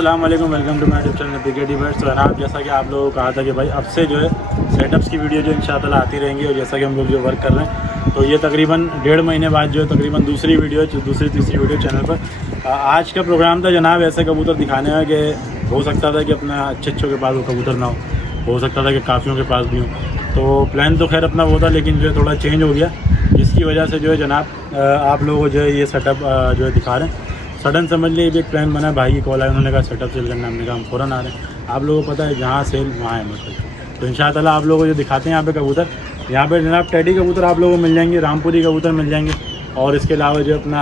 अस्सलाम वालेकुम, welcome to my YouTube channel ब्रिगेडी बर्ड्स। तो जनाब, जैसा कि आप लोगों को कहा था कि भाई अब से जो है सेटअप्स की वीडियो जो इंशाअल्लाह आती रहेंगी, और जैसा कि हम लोग जो वर्क कर रहे हैं, तो ये तकरीबन 1.5 महीने बाद जो है तकरीबन दूसरी तीसरी वीडियो चैनल पर। आज का प्रोग्राम था जनाब ऐसे कबूतर दिखाने का कि हो सकता था कि अपना अच्छे के पास वो कबूतर ना हो सकता था कि काफ़ियों के पास भी हो। तो प्लान तो खैर अपना वो था, लेकिन जो है थोड़ा चेंज हो गया, जिसकी वजह से जो है जनाब आप लोगों को जो है ये सेटअप जो है दिखा रहे हैं। सडन समझ लीजिए एक प्लान बना, भाई की कॉल आया, उन्होंने कहा सेटअप सेल करना, हमने कहा हम फ़ौरन आ रहे हैं। आप लोगों को पता है जहाँ सेल वहाँ है मतलब। तो इंशाअल्लाह आप लोगों को जो दिखाते हैं यहाँ पे कबूतर, यहाँ पे जनाब टेडी कबूतर आप लोगों को मिल जाएंगे, रामपुरी कबूतर मिल जाएंगे, और इसके अलावा जो अपना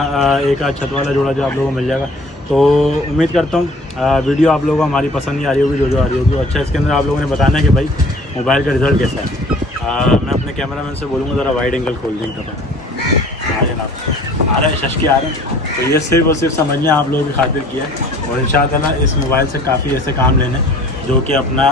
एक आध छत वाला जोड़ा जो आप लोगों को मिल जाएगा। तो उम्मीद करता हूँ वीडियो आप लोगों को हमारी पसंद ही आ रही होगी, जो आ रही होगी। अच्छा, इसके अंदर आप लोगों ने बताना है कि भाई मोबाइल का रिज़ल्ट कैसा है। मैं अपने कैमरामैन से बोलूँगा ज़रा वाइड एंगल खोल देंगे तो हाँ जनाब, आ रहे हैं शशकी आ रहे हैं। तो ये सिर्फ और सिर्फ समझ लें आप लोगों की खातिर किया है, और इंशाअल्लाह इस मोबाइल से काफ़ी ऐसे काम लेने जो कि अपना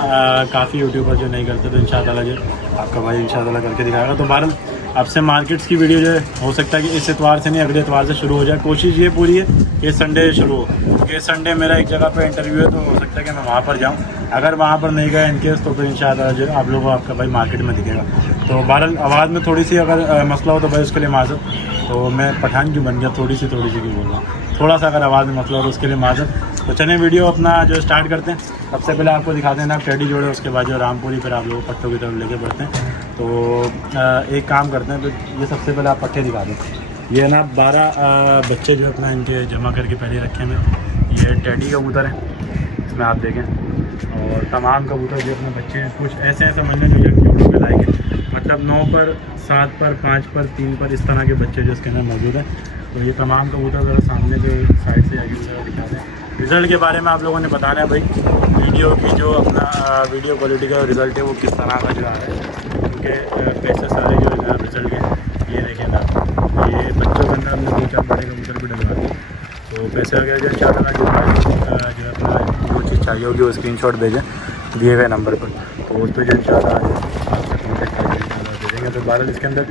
काफ़ी यूट्यूबर जो नहीं करते, तो इंशाअल्लाह जो आपका भाई इंशाअल्लाह करके दिखाएगा। तो बहरहाल अब से मार्केट्स की वीडियो जो है हो सकता है कि इस एतवार से नहीं अगले एतवार से शुरू हो जाए। कोशिश ये पूरी है कि संडे शुरू हो, क्योंकि संडे मेरा एक जगह पर इंटरव्यू है, तो हो सकता है कि मैं वहाँ पर जाऊँ। अगर वहाँ पर नहीं गया इनकेस, तो फिर इंशाअल्लाह जो आप लोगों को आपका भाई मार्केट में दिखेगा। तो बहरहाल आवाज़ में थोड़ी सी अगर मसला हो तो भाई उसके लिए माजर। तो मैं पठान क्यों बन गया, थोड़ी सी क्यों बोल रहा हूँ, थोड़ा सा अगर आवाज़ में मसला हो तो उसके लिए माजर। तो चलें वीडियो अपना जो स्टार्ट करते हैं। सबसे पहले आपको दिखाते हैं ना टेडी जोड़े, उसके बाद जो रामपुरी, फिर आप लोग पट्टों की तरफ लेके बढ़ते हैं। तो एक काम करते हैं, तो ये सबसे पहले आप पट्टे दिखा दें। ये ना 12 बच्चे जो अपना इनके जमा करके पहले रखे हैं। ये टेडी कबूतर है, इसमें आप देखें, और तमाम कबूतर जो अपने बच्चे हैं कुछ ऐसे हैं समझने जो जोड़ों के लायक है, मतलब 9 पर, 7 पर, 5 पर, 3 पर, इस तरह के बच्चे जो इसके अंदर मौजूद हैं। तो ये तमाम कबूतर ज़रा सामने जो साइड से आगे ज़रा दिखाते हैं। रिज़ल्ट के बारे में आप लोगों ने बताना है भाई, वीडियो की जो अपना वीडियो क्वालिटी का रिज़ल्ट है वो किस तरह का जो आ रहा है, क्योंकि पैसे सारे जो है ना रिज़ल्ट के ये देखें ना, ये बच्चों के अंदर हमने 2-4 बड़े कबूतर भी डलवा दिए। तो पैसे वगैरह जो इंशाअल्लाह जो है अपना जो चीज़ चाहिए होगी वो स्क्रीनशॉट भेजें दिए गए नंबर पर, तो उस पर जो इंशाअल्लाह दे देंगे। तो बहरहाल इसके अंदर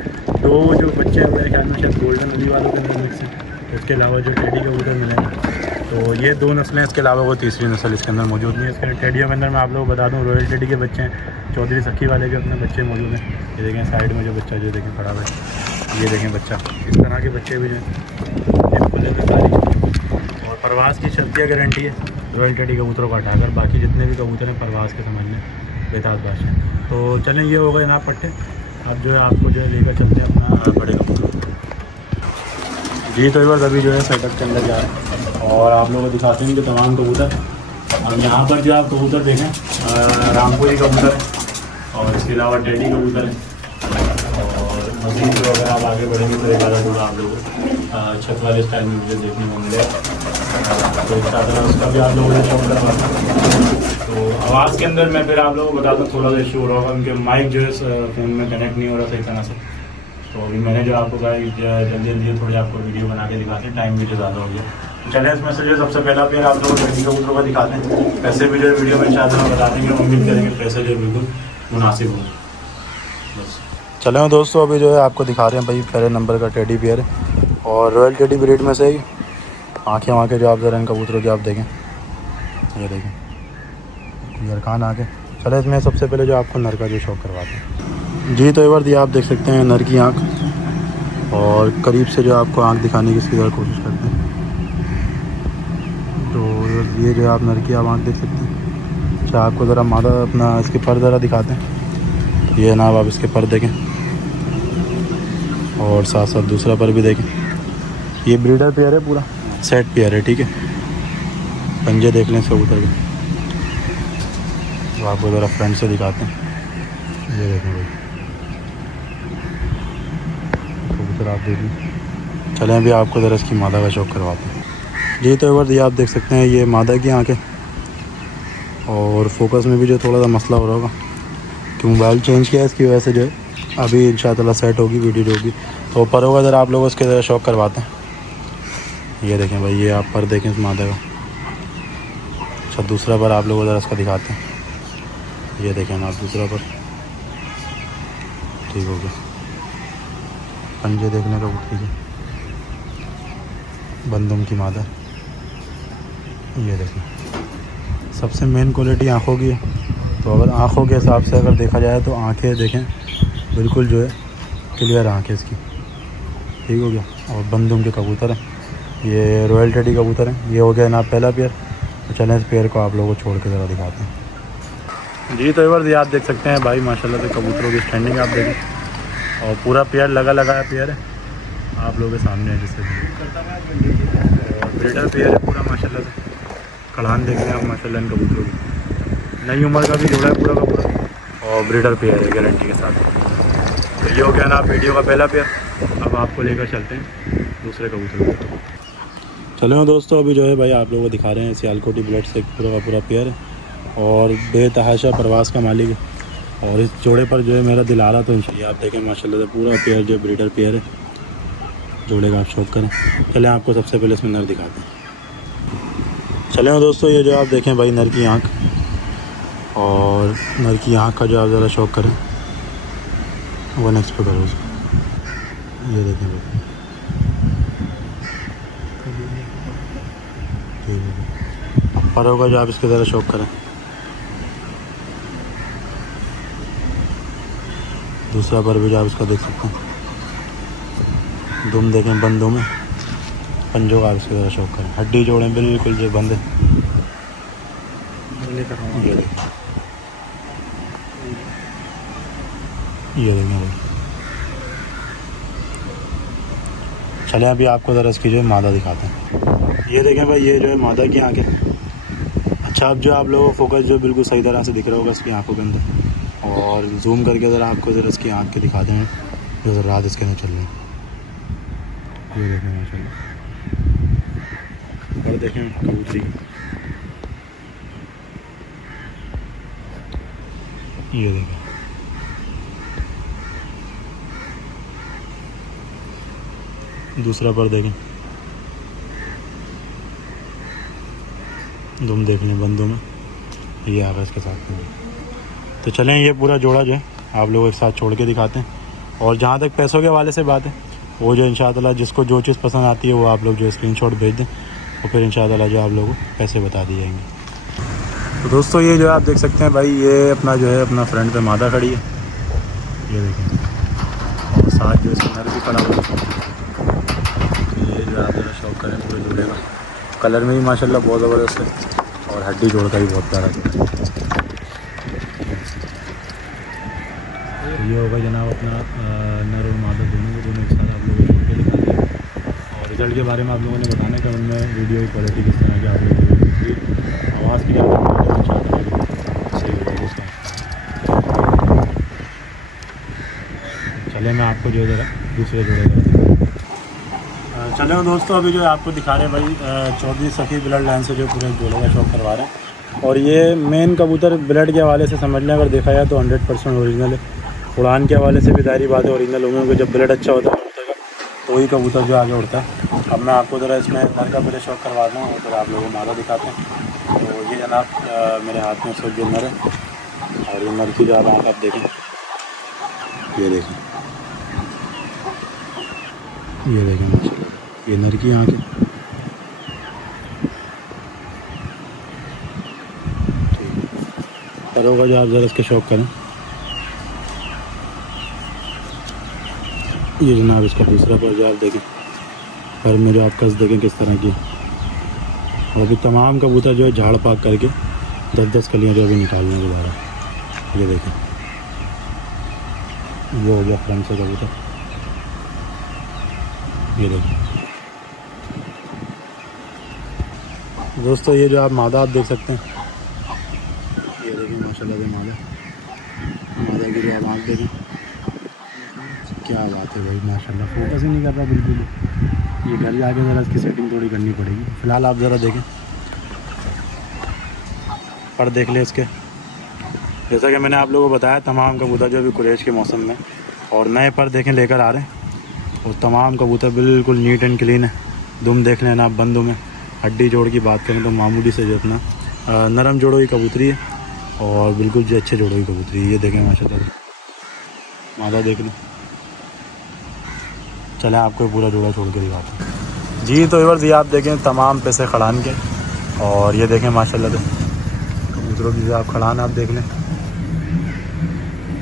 2 जो बच्चे हैं मेरे ख्याल में शायद गोल्डन उली वालों के अंदर मिक्स है, तो इसके अलावा जो टेडी कबूतर मिलेंगे, तो ये 2 नस्लें, इसके अलावा वो तीसरी नस्ल इसके अंदर मौजूद नहीं है। इसके टेडियों के अंदर मैं आप लोगों को बता दूँ रॉयल टेडी के बच्चे हैं, चौधरी सखी वाले के अपने बच्चे मौजूद हैं। ये देखें साइड में जो बच्चा जो देखें खड़ा हुआ है, ये देखें बच्चा, इस तरह के बच्चे भी हैं खुले में सारी। और परवाज़ की शर्तिया गारंटी है रॉयल टेडी कबूतरों को हटाकर, बाकी जितने भी कबूतर हैं परवाज़ के समझ लें बेताज बादशाह। तो चलें, ये हो गए जनाब पट्टे। अब जो है आपको जो है लेकर चलते हैं अपना बड़े कबूतर जी। तो बस अभी जो है सेटअप के अंदर जा रहे हैं, और आप लोगों को दिखाते हैं कि तमाम कबूतर। अब यहाँ पर जो आप कबूतर देखें, रामपुरी कबूतर है, और इसके अलावा टेडी कबूतर है, और मज़ीद जो अगर आप आगे बढ़ेंगे तो एक आधा थोड़ा आप लोगों को छत वाले स्टाइल में मुझे देखने को मिलेगा। तो उसका भी आप लोगों ने शौक करवा। तो आवाज़ के अंदर मैं फिर आप लोगों को बताता हूँ, थोड़ा सा इशू हो रहा होगा, उनके माइक जो है फ़ोन में कनेक्ट नहीं हो रहा सही तरह से। तो अभी मैंने जो आपको कहा जल्दी जल्दी थोड़ी आपको वीडियो बना के दिखाते हैं, टाइम भी जो ज़्यादा हो गया। तो चलिए इसमें से जो सबसे पहला पेयर आप लोगों को टेडी कबूतरों को दिखाते हैं। पैसे भी जो है वीडियो में इंशाअल्लाह बता देंगे, उम्मीद करेंगे पैसे जो बिल्कुल मुनासिब हों। बस चले दोस्तों, अभी जो है आपको दिखा रहे हैं भाई पहले नंबर का टेडी पेयर है, और रॉयल टेडी ब्रीड में से ही आँखें जो आप ज़रा इन कबूतरों की आप देखें, ये देखें यरखान आके। चले इसमें सबसे पहले जो आपको नर का जो शौक करवाते हैं जी। तो एक बार ये आप देख सकते हैं नर की आँख, और करीब से जो आपको आँख दिखाने की इसकी ज़रा कोशिश करते हैं। तो ये जो आप नर की आप आँख देख सकते हैं। अच्छा, आपको ज़रा मादा अपना इसके पर ज़रा दिखाते हैं। ये ना आप इसके पर देखें, और साथ साथ दूसरा पर भी देखें। ये ब्रीडर पेयर है, पूरा सेट पेयर है, ठीक है। पंजे देख लें इसके कबूतर के, तो आपको ज़रा फ्रंट से दिखाते हैं। ये देखें भाई कबूतर आप देख लें। चलें अभी आपको ज़रा इसकी मादा का शौक करवाते हैं जी। तो ये आप देख सकते हैं ये मादा की आँखें, और फोकस में भी जो थोड़ा सा मसला हो रहा होगा कि मोबाइल चेंज किया है, इसकी वजह से जो है अभी इंशाअल्लाह सेट होगी वीडियो जो होगी। तो पर होगा ज़रा आप लोग उसके ज़रा शौक करवाते हैं। ये देखें भाई, ये आप पर देखें इस मादा का। अच्छा, दूसरा पर आप लोग ज़रा इसका दिखाते हैं। ये देखें ना आप दूसरा पर, ठीक हो गया। पंजे देखने का उठ लीजिए, बंदूम की मादा, ये देखें। सबसे मेन क्वालिटी आँखों की है। तो अगर आँखों के हिसाब से अगर देखा जाए तो आँखें देखें बिल्कुल जो है क्लियर आँखें इसकी, ठीक हो गया। और बंदूम के कबूतर हैं, ये रॉयल टेडी कबूतर हैं। ये हो गया ना पहला पेयर। तो चलें इस पेयर को आप लोगों को छोड़ के ज़रा दिखाते हैं। जी तो ये आप देख सकते हैं भाई माशाल्लाह से कबूतरों की स्टैंडिंग आप देखें, और पूरा पेयर लगा है पेयर है आप लोगों के सामने है जिससे, और ब्रीडर पेयर है पूरा माशाल्लाह से। कड़ान देख रहे हैं आप माशाल्लाह इन कबूतरों की, नई उम्र का भी जोड़ा है पूरा का पूरा, और ब्रीडर पेयर है गारंटी के साथ। तो ये हो गया ना वीडियो का पहला पेयर। अब आपको लेकर चलते हैं दूसरे कबूतर को। चलो दोस्तों अभी जो है भाई आप लोगों को दिखा रहे हैं सियालकोटी ब्लड से पूरा का पूरा पेयर है, और बेतहाशा प्रवास का मालिक है। और इस जोड़े पर जो है मेरा दिल आ रहा था इंशाल्लाह। आप देखें माशाल्लाह से पूरा पेयर जो ब्रीडर पेयर है, जोड़े का आप शौक करें। चलें आपको सबसे पहले इसमें नर दिखाते हैं। चलें दोस्तों ये जो आप देखें भाई नर की आँख, और नर की आँख का जो आप ज़रा शौक करें वो नेक्स्ट पे करो उसको। ये देखें भाई, परों का जो आप इसके ज़रा शौक करें। दूसरा पर भी जो आप इसका देख सकते हैं, दुम देखें बंद दुम है। पंजों का आप इसके ज़रा शौक करें, हड्डी जोड़ें बिल्कुल जो बंद है। ये देखें भाई। चलें अभी आपको ज़रा इसकी जो है मादा दिखाते हैं। ये देखें भाई, ये जो है मादा की आँखें। अच्छा अब जो आप लोगों को फोकस जो बिल्कुल सही तरह से दिख रहा होगा इसकी आँखों के अंदर, और जूम करके ज़रा आपको ज़रा इसकी आँख के दिखाते हैं जो ज़रा रात इसके अंदर चल रही है। ये देखें माशाल्लाह, और देखें कबूतरी, ये देखें। दूसरा पर देखें, दुम देख लें बंदों में, ये आ रहा है इसके साथ में। तो चलें ये पूरा जोड़ा जो है आप लोगों के साथ छोड़ के दिखाते हैं। और जहाँ तक पैसों के हवाले से बात है, वो जो इंशाअल्लाह जिसको जो चीज़ पसंद आती है वो आप लोग जो स्क्रीनशॉट भेज दें, और फिर इंशाअल्लाह जो आप लोगों को पैसे बता दिए जाएंगे। तो दोस्तों ये जो आप देख सकते हैं भाई, ये अपना जो है अपना फ्रंट पे मादा खड़ी है, ये देखें, और साथ जो इसका नर भी खड़ा हुआ है। ये जो आप जरा शौक करें पूरे जोड़े का, कलर में भी माशाल्लाह बहुत ज़बरदस्त है, और हड्डी जोड़ का भी बहुत प्यारा है। तो ये होगा जनाब अपना नर और मादा दोनों एक साथ आप लोगों को छोड़ के दिखा दिया। और रिज़ल्ट के बारे में आप लोगों ने बताना कि उनमें वीडियो की क्वालिटी किस तरह की आप लोगों को दिखती है, आवाज़ की क्या सही होगा उसका। चले मैं आपको जो है ज़रा दूसरे जोड़े चलो दोस्तों अभी जो है आपको दिखा रहे हैं भाई चौधरी सखी ब्लड लाइन से जो पूरे जोड़े का शौक करवा रहे हैं। और ये मेन कबूतर ब्लड के हवाले से समझ लें, अगर देखा जाए तो 100% ओरिजिनल है। उड़ान के हवाले से भी दायरी बात है ओरिजिनल होंगे, क्योंकि जब ब्लड अच्छा होता है कबूतर का तो वही कबूतर जो आगे उड़ता है। अब मैं आपको ज़रा इसमें नर का पहले शौक करवा दूँ और फिर आप लोगों को मादा दिखाते हैं। तो ये जनाब मेरे हाथ में सब जो नर है, और ये नर की जो आँख आप देखें, ये देखें, ये देखें, ये नर की आँख है। परों का जो आप ज़रा इसके शौक करें। ये जनाब इसका दूसरा पर जो आप देखें, पर में जो आप कस देखें किस तरह की। और अभी तमाम कबूतर जो है झाड़ पाक करके 10-10 कलियाँ जो अभी निकालने दोबारा। ये देखें, वो हो गया फ्रंट से कबूतर, ये देखें। दोस्तों ये जो आप मादा आप देख सकते हैं, ये देखें माशाल्लाह से मादा की जो आप आँख देखें, क्या बात है भाई माशाल्लाह, फोकस ही नहीं कर रहा बिल्कुल। ये घर जाके ज़रा इसकी सेटिंग थोड़ी करनी पड़ेगी। फ़िलहाल आप ज़रा देखें, पर देख ले इसके। जैसा कि मैंने आप लोगों को बताया तमाम कबूतर जो अभी कुरैश के मौसम में और नए पर देखें लेकर आ रहे हैं, और तमाम कबूतर बिल्कुल नीट एंड क्लीन है। दुम देख लेना आप बंदों में। हड्डी जोड़ की बात करें तो मामूली से जो अपना नरम जोड़ों की कबूतरी है, और बिल्कुल जो अच्छे जोड़ों की कबूतरी है। ये देखें माशाल्लाह मादा देख लें। चलें आपको पूरा जोड़ा छोड़ के दिखाते हैं। जी तो इवर जी आप देखें तमाम पैसे खड़ान के, और ये देखें माशाल्लाह से कबूतरों की जो आप खड़ान आप देख लें,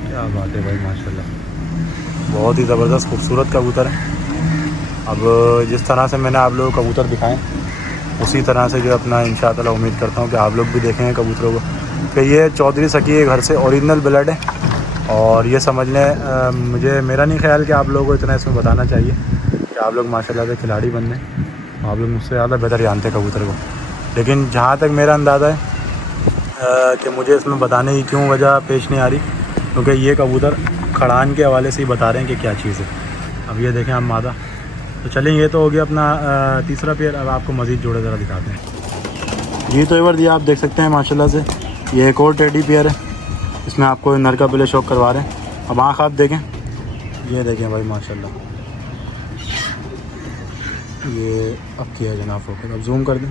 क्या बात है भाई माशाल्लाह, बहुत ही ज़बरदस्त खूबसूरत कबूतर है। अब जिस तरह से मैंने आप लोगों को कबूतर दिखाएं उसी तरह से जो अपना इंशाअल्लाह उम्मीद करता हूँ कि आप लोग भी देखेंगे कबूतरों को कि ये चौधरी सकी के घर से ओरिजिनल ब्लड है। और ये समझ लें मुझे मेरा नहीं ख्याल कि आप लोगों को इतना इसमें बताना चाहिए कि आप लोग माशाल्लाह से खिलाड़ी बन हैं, आप लोग मुझसे ज़्यादा बेहतर जानते हैं कबूतर को। लेकिन जहाँ तक मेरा अंदाज़ा है कि मुझे इसमें बताने की क्यों वजह पेश नहीं आ रही, क्योंकि ये कबूतर खड़ान के हवाले से ही बता रहे हैं कि क्या चीज़ है। अब ये देखें हम मादा, तो चलें ये तो हो गया अपना तीसरा पेयर। अब आपको मज़ीद जोड़े ज़रा दिखाते हैं जी। तो एवर जी आप देख सकते हैं माशाल्लाह से ये एक और टेडी पेयर है, इसमें आपको नर का पहले शौक करवा रहे हैं। अब आँख आप देखें, ये देखें भाई माशाल्लाह, ये अब किया है जनाब फोकस। अब जूम कर दें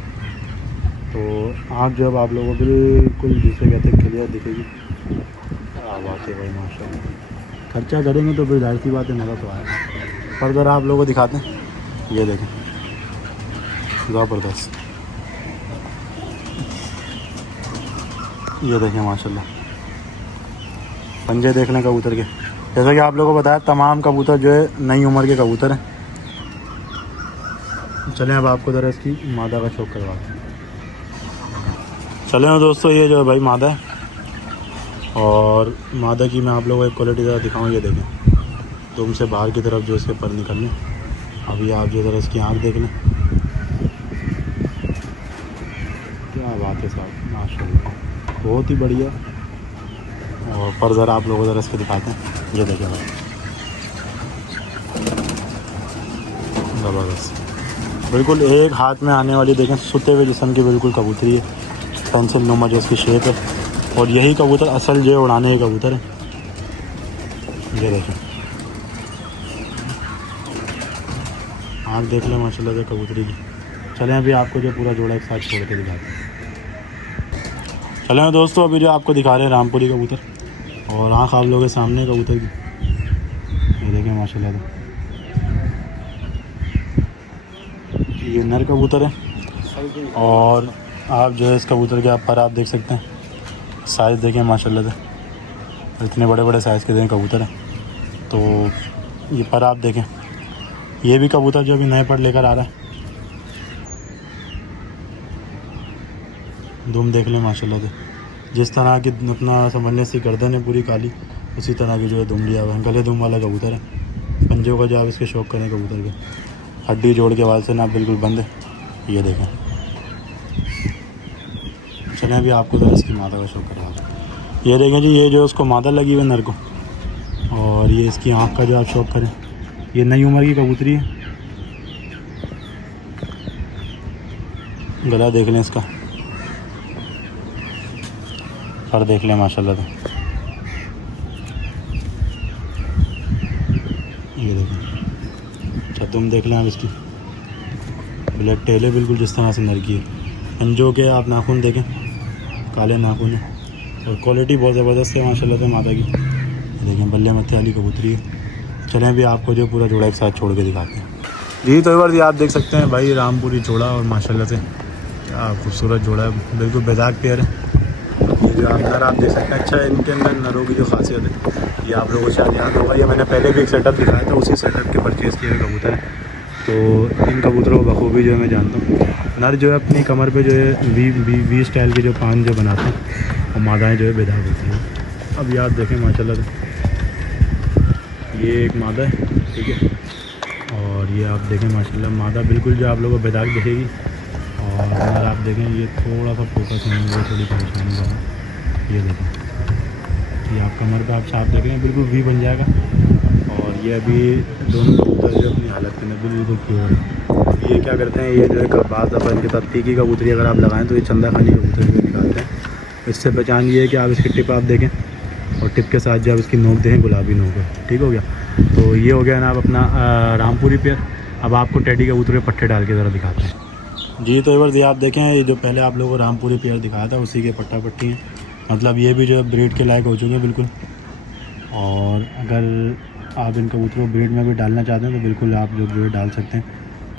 तो आँख जो अब आप लोगों को बिल्कुल जिसे कहते हैं क्लियर दिखेगी। क्या बात है भाई माशाल्लाह, खर्चा करेंगे तो फिर जाहिर सी बात है मज़ा तो आएगा। फर्दर आप लोगों को दिखाते हैं, ये देखें ज़बरदस्त, ये देखें माशाल्लाह पंजे देख लें कबूतर के। जैसा कि आप लोगों को बताया तमाम कबूतर जो है नई उम्र के कबूतर हैं। चलें अब आपको ज़रा इसकी मादा का शौक करवाते हैं। चलें दोस्तों, ये जो है भाई मादा है, और मादा की मैं आप लोगों को एक क्वालिटी ज़रा दिखाऊँ। ये देखें दुम से बाहर की तरफ जो इसके पर निकल लें। अभी आप जो ज़रा इसकी आँख देख लें, क्या बात है साहब माशाल्लाह, बहुत ही बढ़िया। और पर ज़रा आप लोगों को ज़रा इसके दिखाते हैं, ये देखें भाई ज़बरदस्त, बिल्कुल एक हाथ में आने वाली देखें सुते हुए जिस्म की बिल्कुल कबूतरी है, पेंसिल नुमा जो इसकी शेप है। और यही कबूतर असल जो है उड़ाने के कबूतर है। ये देखें आँख देख लें माशाल्लाह से कबूतरी की। चलें अभी आपको जो पूरा जोड़ा एक साथ छोड़ के दिखाते हैं। चलें दोस्तों, अभी जो आपको दिखा रहे हैं रामपुरी कबूतर, और आँख आप लोगों के सामने कबूतर की, ये देखें माशाल्लाह से ये नर कबूतर है। और आप जो है इस कबूतर के पर आप देख सकते हैं साइज़ देखें माशाल्लाह से, इतने बड़े बड़े साइज़ के देखें कबूतर हैं। तो ये पर आप देखें, ये भी कबूतर जो अभी नए पर लेकर आ रहा है। दुम देख लें माशाल्लाह से, जिस तरह की अपना समझने से गर्दन है पूरी काली, उसी तरह की जो है दुम लिया हुआ है। गले दुम वाला कबूतर है। पंजों का जो आप इसके शौक करें कबूतर के, हड्डी जोड़ के वाल से ना बिल्कुल बंद है। ये देखें, चलें अभी आपको ज़रा इसकी मादा का शौक करवा दें। ये देखें जी, ये जो उसको मादा लगी हुई है नर को, और ये इसकी आँख का जो आप शौक करें, ये नई उम्र की कबूतरी है। गला देख लें इसका, पर देख लें माशाल्लाह से, ये देखें। अच्छा तुम देख लें आप इसकी ब्लैक टेल है बिल्कुल जिस तरह से नर की है। पंजों के आप नाखून देखें, काले नाखून है, और क्वालिटी बहुत ज़बरदस्त है माशाल्लाह से मादा की। देखें बल्ले मत्थे वाली कबूतरी है। चलें अभी आपको जो पूरा जोड़ा एक साथ छोड़ के दिखाते हैं जी। तो एक बार आप देख सकते हैं भाई रामपुरी जोड़ा, और माशाल्लाह से क्या खूबसूरत जोड़ा है, बिल्कुल बेदाग पेयर है। ये जो अंदर आप देख सकते हैं, अच्छा इनके अंदर नरों की जो खासियत है ये आप लोगों को शायद याद होगा, ये मैंने पहले भी एक सेटअप दिखाया था, उसी सेटअप के परचेज़ किए हुए कबूतर है। तो इन कबूतरों को बखूबी जो है मैं जानता हूँ। नर जो है अपनी कमर पे जो है वी स्टाइल के जो पान जो बनाते हैं, और मादाएँ जो है बेदाग होती हैं। अब याद देखें माशाल्लाह से, ये एक मादा है, ठीक है। और ये आप देखें माशाल्लाह मादा बिल्कुल जो आप लोगों को बेदाग दिखेगी। और अगर आप देखें ये थोड़ा सा फोकस होने में थोड़ी परेशानी है। ये देखें, ये आप कमर पे आप छाप देखें बिल्कुल वी बन जाएगा। और ये अभी दोनों कबूतर जो अपनी हालत के अंदर बिल्कुल प्योर है। ये क्या करते हैं, ये जो है बाज़ दफ़ा इनके साथ तीखी कबूतरी अगर आप लगाएं तो ये चंदा खानी कबूतरी को निकालते हैं। इससे पहचान ये है कि आप इसकी टिप आप देखें, और टिप के साथ जब इसकी नोक देखें गुलाबी नोक है, ठीक हो गया। तो ये हो गया ना आप अपना रामपुरी पेयर। अब आपको टेडी कबूतर के पट्टे डाल के ज़रा दिखाते हैं जी। तो एवर आप देखें, ये जो पहले आप लोगों को रामपुरी पेयर दिखाया था उसी के पट्टा पट्टी हैं, मतलब ये भी जो है ब्रीड के लायक हो चुके हैं बिल्कुल। और अगर आप इन कबूतरों को ब्रीड में भी डालना चाहते हैं तो बिल्कुल आप जो ब्रीड डाल सकते हैं।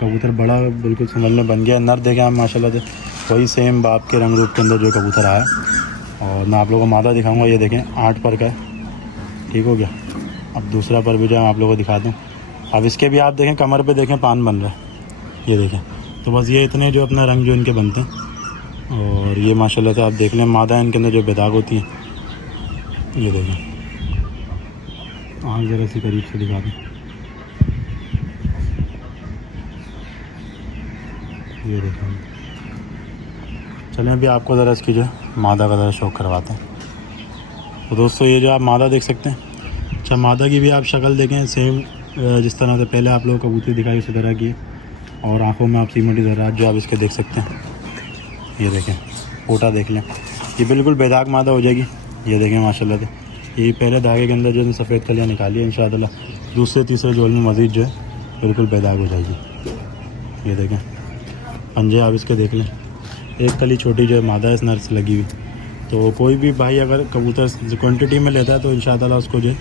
कबूतर बड़ा बिल्कुल संभलने बन गया। नर देखें आप माशाल्लाह से वही सेम बाप के रंग रूप के अंदर जो कबूतर आया। और मैं आप लोगों को मादा दिखाऊंगा। ये देखें 8 पर का है, ठीक हो गया। अब दूसरा पर भी जो है आप लोगों को दिखा दूँ। अब इसके भी आप देखें कमर पे देखें पान बन रहा है, ये देखें। तो बस ये इतने जो अपना रंग जो इनके बनते हैं। और ये माशाल्लाह से आप देख लें मादा इनके अंदर जो बेदाग होती है, ये देखें। आँख ज़रा सी करीब से दिखा दें, ये देखें। चलें अभी आपको ज़रा इसकी जो है मादा का ज़रा शौक करवाते हैं। तो दोस्तों ये जो आप मादा देख सकते हैं, अच्छा मादा की भी आप शक्ल देखें सेम जिस तरह से पहले आप लोगों को कबूतरी दिखाई उसी तरह की। और आंखों में आप सीमेंटी ज़रात जो आप इसके देख सकते हैं, ये देखें। पोटा देख लें, ये बिल्कुल बेदाग मादा हो जाएगी। ये देखें माशाल्लाह से ये पहले धागे के अंदर जो सफ़ेद कलियाँ निकाली है, इंशाअल्लाह दूसरे तीसरे जोल में मज़ीद जो है बिल्कुल बेदाग हो जाएगी। ये देखें पंजे आप इसके देख लें, एक कली छोटी जो है मादा इस नर से लगी हुई। तो कोई भी भाई अगर कबूतर क्वांटिटी में लेता है तो इंशाअल्लाह उसको जो है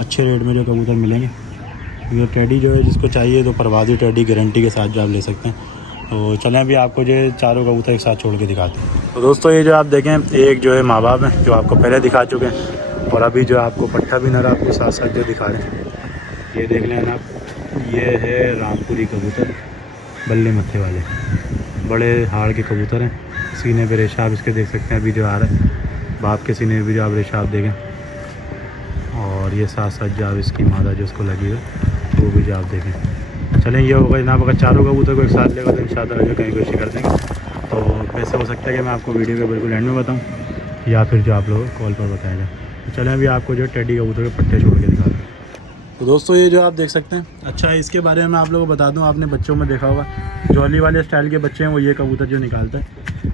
अच्छे रेट में जो कबूतर मिलेंगे। ये टेडी जो है जिसको चाहिए तो परवाज़ी टेडी गारंटी के साथ जो आप ले सकते हैं। तो चलें अभी आपको जो है चारों कबूतर एक साथ छोड़ के दिखाते हैं। तो दोस्तों ये जो आप देखें एक जो है माँ बाप हैं जो आपको पहले दिखा चुके हैं, और अभी जो आपको पट्ठा भी नर आपके साथ साथ जो दिखा रहे हैं, ये देख लें आप। ये है रामपुरी कबूतर, बल्ले मत्थे वाले बड़े हाड़ के कबूतर हैं। सीने पे रेशा आप इसके देख सकते हैं, अभी जो आ रहा है बाप के सीने भी जो आप रेशा आप देखें। और ये साथ साथ जो आप इसकी मादा जो उसको लगी है वो भी जो आप देखें। चलें ये होगा जनाब, अगर चारों कबूतर को एक साथ लेगा तो इंशाअल्लाह जो कहीं कोशिश कर देंगे। तो वैसे हो सकता है कि मैं आपको वीडियो के बिल्कुल एंड में बताऊँ या फिर जो आप लोग कॉल पर बताया जाए। तो चलें अभी आपको जो टेडी कबूतर के पट्टे छोड़ के दिखाते हैं। तो दोस्तों ये जो आप देख सकते हैं, अच्छा इसके बारे में आप लोगों को बता दूं, आपने बच्चों में देखा होगा जॉली वाले स्टाइल के बच्चे हैं वो ये कबूतर जो निकालता है।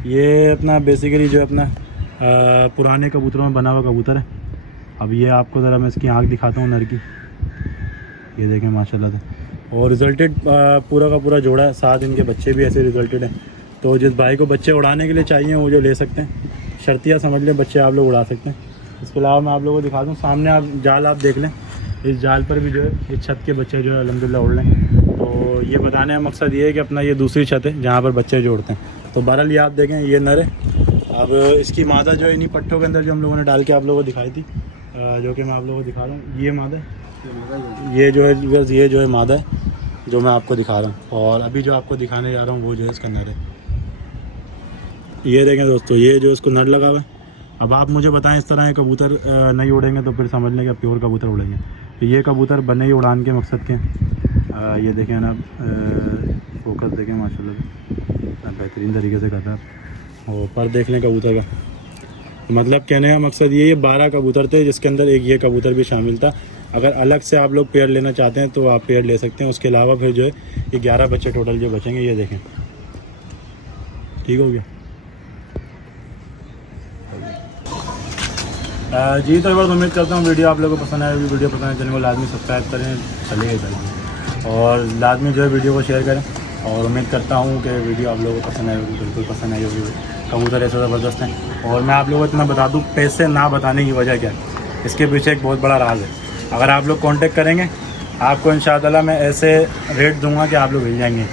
ये अपना बेसिकली जो अपना पुराने कबूतरों में बना हुआ कबूतर है। अब ये आपको ज़रा मैं इसकी आँख दिखाता हूँ नर की, ये देखें माशाल्लाह से। और रिजल्टेड पूरा का पूरा जोड़ा है, साथ इनके बच्चे भी ऐसे रिजल्टेड हैं। तो जिस भाई को बच्चे उड़ाने के लिए चाहिए वो जो ले सकते हैं, शर्तिया समझ लें बच्चे आप लोग उड़ा सकते हैं। इसके अलावा मैं आप लोगों को दिखा दूँ, सामने आप जाल आप देख लें, इस जाल पर भी जो है इस छत के बच्चे जो है अल्हम्दुलिल्लाह उड़ लें। तो ये बताने का मकसद ये है कि अपना ये दूसरी छत है जहाँ पर बच्चे जोड़ते हैं। तो बहरहाल ये आप देखें ये नर है। अब इसकी मादा जो इन्हीं पट्टों के अंदर जो हम लोगों ने डाल के आप लोगों को दिखाई थी, जो कि मैं आप लोगों को दिखा रहा हूँ, ये मादा है, ये जो है ये जो है मादा है जो मैं आपको दिखा रहा हूँ। और अभी जो आपको दिखाने जा रहा हूँ वो जो है इसका नर है। ये देखें दोस्तों ये जो इसको नर लगा हुआ है। अब आप मुझे बताएं इस तरह के कबूतर नहीं उड़ेंगे तो फिर समझ लें कि प्योर कबूतर उड़ेंगे। तो ये कबूतर बने ही उड़ान के मकसद के। ये देखें ना, फोकस देखें माशाल्लाह बेहतरीन तरीके से कर रहा है। और पर देख लें कबूतर का, मतलब कहने का मकसद ये 12 कबूतर थे जिसके अंदर एक ये कबूतर भी शामिल था। अगर अलग से आप लोग पेयर लेना चाहते हैं तो आप पेयर ले सकते हैं। उसके अलावा फिर जो है ये 11 बच्चे टोटल जो बचेंगे, ये देखें ठीक हो गया। जी तो एक बार उम्मीद करता हूँ वीडियो आप लोगों को पसंद आए। वीडियो पसंद आए चैनल को लाजमी सब्सक्राइब करें, चलिए और लाजमी जो है वीडियो को शेयर करें। और उम्मीद करता हूँ कि वीडियो आप लोगों को पसंद आई होगी, बिल्कुल पसंद आई होगी। कबूतर ऐसे ज़बरदस्त हैं। और मैं आप लोगों को इतना बता दूँ, पैसे ना बताने की वजह क्या है, इसके पीछे एक बहुत बड़ा राज है। अगर आप लोग कांटेक्ट करेंगे आपको इंशाअल्लाह मैं ऐसे रेट दूंगा कि आप लोग मिल जाएंगे।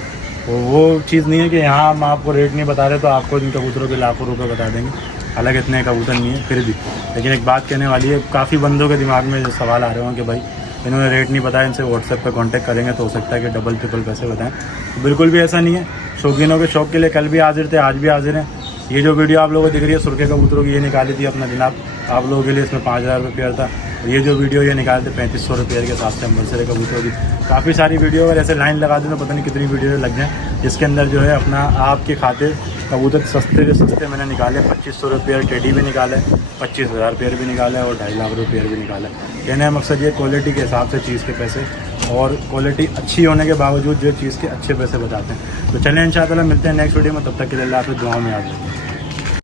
तो वो चीज़ नहीं है कि यहाँ हम आपको रेट नहीं बता रहे तो आपको इन कबूतरों के लाखों रुपए बता देंगे। हालांकि इतने कबूतर नहीं है फिर भी, लेकिन एक बात कहने वाली है, काफ़ी बंदों के दिमाग में सवाल आ रहे होंगे कि भाई इन्होंने रेट नहीं बताया, इनसे व्हाट्सएप पे कांटेक्ट करेंगे तो हो सकता है कि डबल ट्रिपल पैसे बताएं। तो बिल्कुल भी ऐसा नहीं है। शौकीनों के शौक़ के लिए कल भी हाजिर थे, आज भी हाजिर हैं। ये जो वीडियो आप लोगों को दिख रही है सुर्खे कबूतरों की, ये निकाली थी अपना जनाब आप लोगों के लिए। इसमें 5000 रुपये पेयर था। ये जो वीडियो ये निकालते 3500 रुपये के साथ से अम्बरसर कबूतरों की। काफ़ी सारी वीडियो अगर ऐसे लाइन लगा दें तो पता नहीं कितनी वीडियो लग जाए, जिसके अंदर जो है अपना आपके खातिर कबूतर सस्ते से सस्ते मैंने निकाले। 2500 रुपये टेडी भी निकाले, 25,000 पेयर भी निकाले और 2.5 लाख रुपये पेयर भी निकाले। कहने का मकसद ये क्वालिटी के हिसाब से चीज़ के पैसे, और क्वालिटी अच्छी होने के बावजूद जो चीज़ के अच्छे पैसे बताते हैं। तो चलें इंशाअल्लाह मिलते हैं नेक्स्ट वीडियो में, तब तक के लिए अल्लाह हाफ़िज़, दुआ में याद रखें।